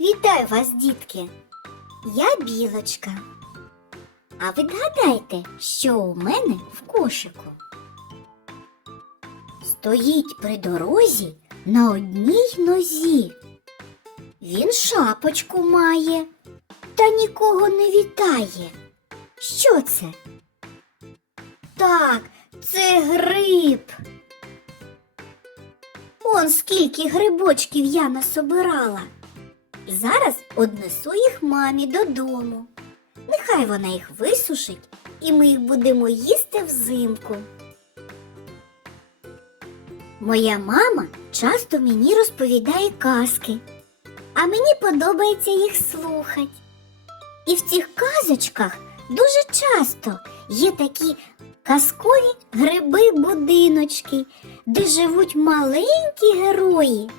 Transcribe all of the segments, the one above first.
Вітаю вас, дітки! Я білочка. А ви гадайте, що у мене в кошику? Стоїть при дорозі на одній нозі. Він шапочку має, та нікого не вітає. Що це? Так, це гриб. Он скільки грибочків я насобирала. Зараз однесу їх мамі додому. Нехай вона їх висушить, і ми їх будемо їсти взимку. Моя мама часто мені розповідає казки, а мені подобається їх слухати. І в цих казочках дуже часто є такі казкові гриби-будиночки, де живуть маленькі герої.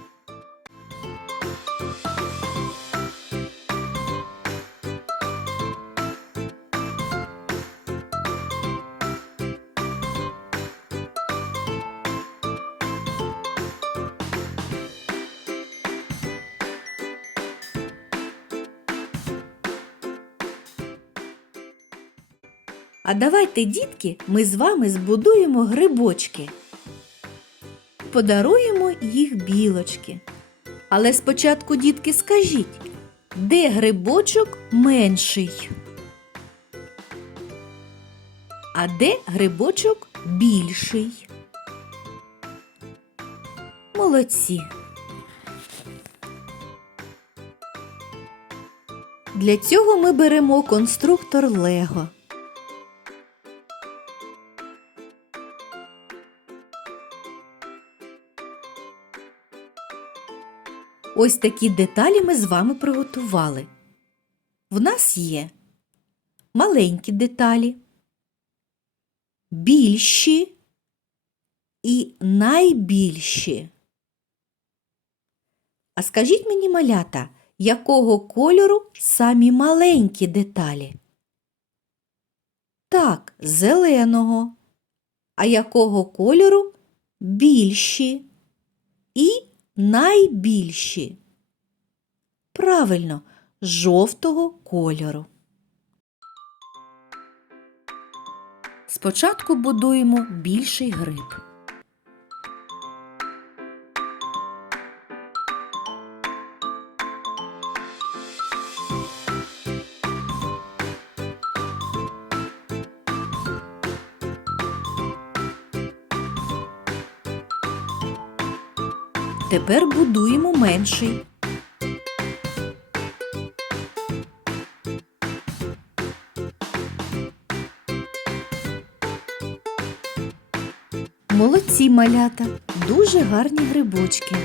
А давайте, дітки, ми з вами збудуємо грибочки. Подаруємо їх білочки. Але спочатку, дітки, скажіть, де грибочок менший? А де грибочок більший? Молодці. Для цього ми беремо конструктор Лего. Ось такі деталі ми з вами приготували. В нас є маленькі деталі, більші і найбільші. А скажіть мені, малята, якого кольору самі маленькі деталі? Так, зеленого. А якого кольору більші і найбільші? Правильно, жовтого кольору. Спочатку будуємо більший гриб. Тепер будуємо менший. Молодці малята, дуже гарні грибочки.